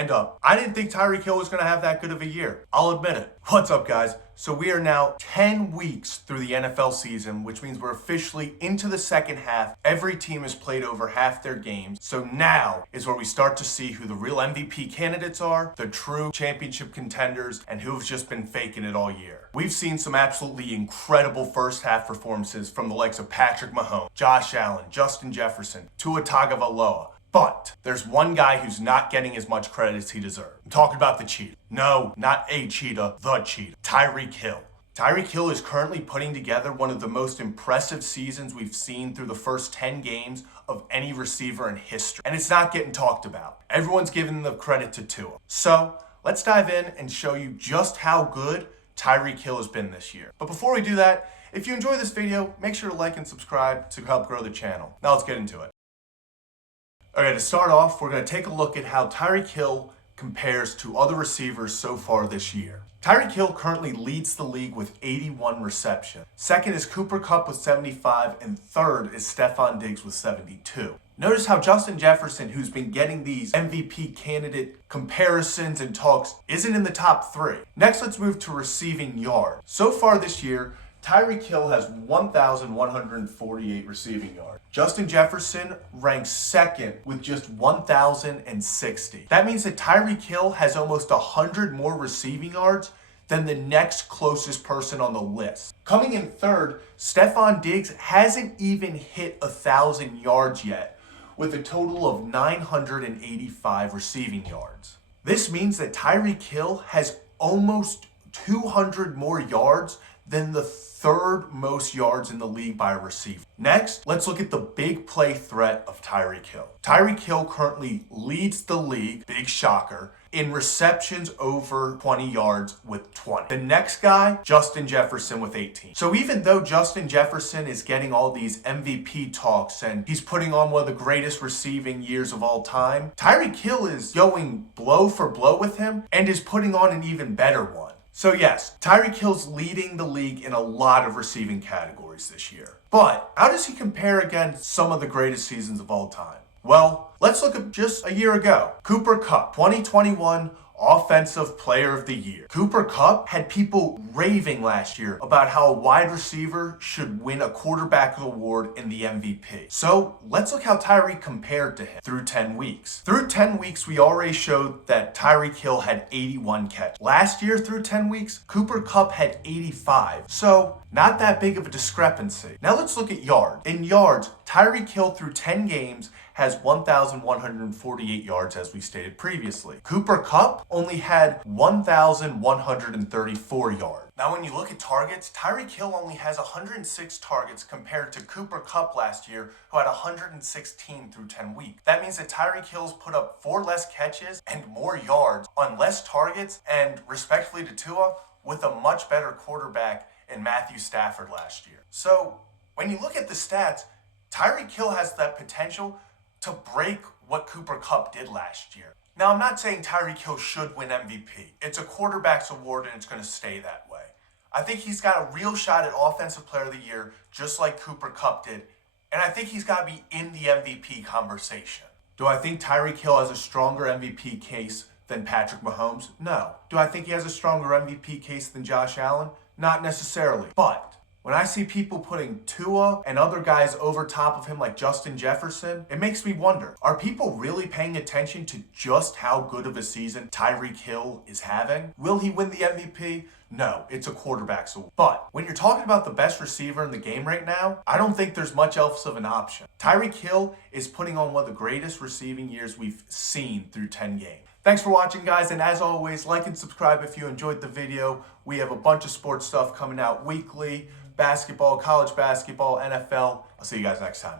And I didn't think Tyreek Hill was going to have that good of a year. I'll admit it. What's up, guys? So we are now 10 weeks through the NFL season, which means we're officially into the second half. Every team has played over half their games. So now is where we start to see who the real MVP candidates are, the true championship contenders, and who have just been faking it all year. We've seen some absolutely incredible first half performances from the likes of Patrick Mahomes, Josh Allen, Justin Jefferson, Tua Tagovailoa. But there's one guy who's not getting as much credit as he deserves. I'm talking about the cheetah. No, not a cheetah, the cheetah. Tyreek Hill. Tyreek Hill is currently putting together one of the most impressive seasons we've seen through the first 10 games of any receiver in history. And it's not getting talked about. Everyone's giving the credit to Tua. So let's dive in and show you just how good Tyreek Hill has been this year. But before we do that, if you enjoy this video, make sure to like and subscribe to help grow the channel. Now let's get into it. Okay, to start off, we're going to take a look at how Tyreek Hill compares to other receivers so far this year. Tyreek Hill currently leads the league with 81 receptions. Second is Cooper Kupp with 75, and third is Stefon Diggs with 72. Notice how Justin Jefferson, who's been getting these MVP candidate comparisons and talks, isn't in the top 3. Next, let's move to receiving yards. So far this year, Tyreek Hill has 1,148 receiving yards. Justin Jefferson ranks second with just 1,060. That means that Tyreek Hill has almost 100 more receiving yards than the next closest person on the list. Coming in third, Stefon Diggs hasn't even hit 1,000 yards yet, with a total of 985 receiving yards. This means that Tyreek Hill has almost 200 more yards than the third most yards in the league by a receiver. Next, let's look at the big play threat of Tyreek Hill. Tyreek Hill currently leads the league, big shocker, in receptions over 20 yards with 20. The next guy, Justin Jefferson with 18. So even though Justin Jefferson is getting all these MVP talks and he's putting on one of the greatest receiving years of all time, Tyreek Hill is going blow for blow with him and is putting on an even better one. So yes, Tyreek Hill's leading the league in a lot of receiving categories this year. But how does he compare against some of the greatest seasons of all time? Well, let's look at just a year ago. Cooper Kupp, 2021 Offensive Player of the Year. Cooper Kupp had people raving last year about how a wide receiver should win a quarterback award in the MVP. So let's look how Tyreek compared to him through 10 weeks. Through 10 weeks, we already showed that Tyreek Hill had 81 catches. Last year through 10 weeks, Cooper Kupp had 85. So not that big of a discrepancy. Now let's look at yards. In yards, Tyreek Hill through 10 games has 1,148 yards, as we stated previously. Cooper Kupp only had 1,134 yards. Now when you look at targets, Tyreek Hill only has 106 targets compared to Cooper Kupp last year, who had 116 through 10 weeks. That means that Tyreek Hill's put up 4 less catches and more yards on less targets, and respectfully to Tua, with a much better quarterback in Matthew Stafford last year. So when you look at the stats, Tyreek Hill has that potential to break what Cooper Kupp did last year. Now, I'm not saying Tyreek Hill should win MVP. It's a quarterback's award and it's going to stay that way. I think he's got a real shot at Offensive Player of the Year, just like Cooper Kupp did. And I think he's got to be in the MVP conversation. Do I think Tyreek Hill has a stronger MVP case than Patrick Mahomes? No. Do I think he has a stronger MVP case than Josh Allen? Not necessarily. But when I see people putting Tua and other guys over top of him like Justin Jefferson, it makes me wonder, are people really paying attention to just how good of a season Tyreek Hill is having? Will he win the MVP? No, it's a quarterback's award. But when you're talking about the best receiver in the game right now, I don't think there's much else of an option. Tyreek Hill is putting on one of the greatest receiving years we've seen through 10 games. Thanks for watching, guys, and as always, like and subscribe if you enjoyed the video. We have a bunch of sports stuff coming out weekly. Basketball, college basketball, NFL. I'll see you guys next time.